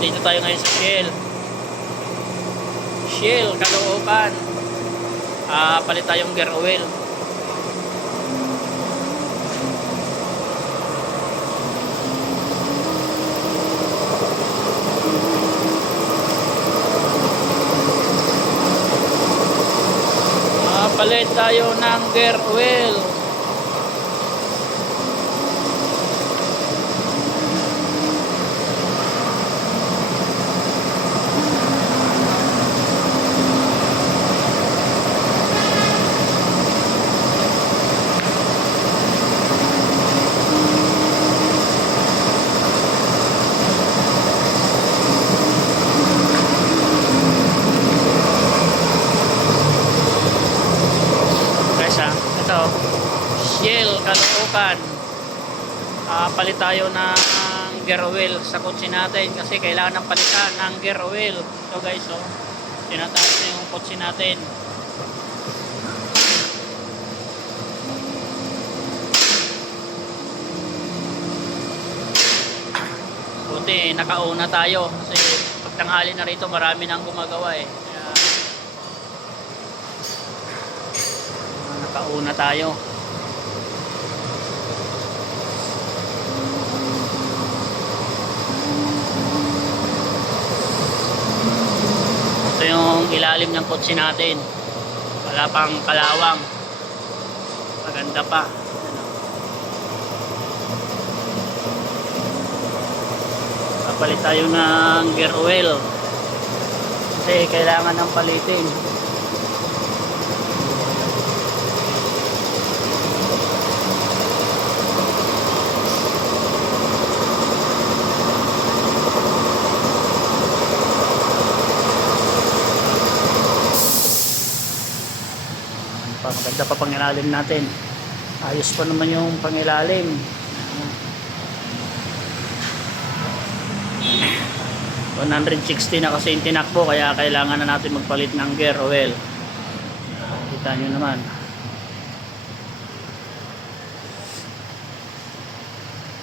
nandito tayo ngayon sa Shell Caloocan. Palit tayong gear oil. Palit tayo ng gear oil. Ito, Shell Caloocan. Palit tayo ng gear oil sa kotse natin kasi kailangan ng palitan ng gear oil. So guys, tinataas na yung kotse natin. Buti nakauna tayo kasi pagtanghali na rito marami nang gumagawa eh. Nakauna tayo. Ito yung ilalim ng kotse natin. Wala pang kalawang. Maganda pa. Papalit tayo ng gear oil kasi kailangan ng palitin. Maganda pa pangilalim natin. Ayos pa naman yung pangilalim. 160 na kasi yung tinakbo kaya kailangan na natin magpalit ng gear oil. Kita nyo naman.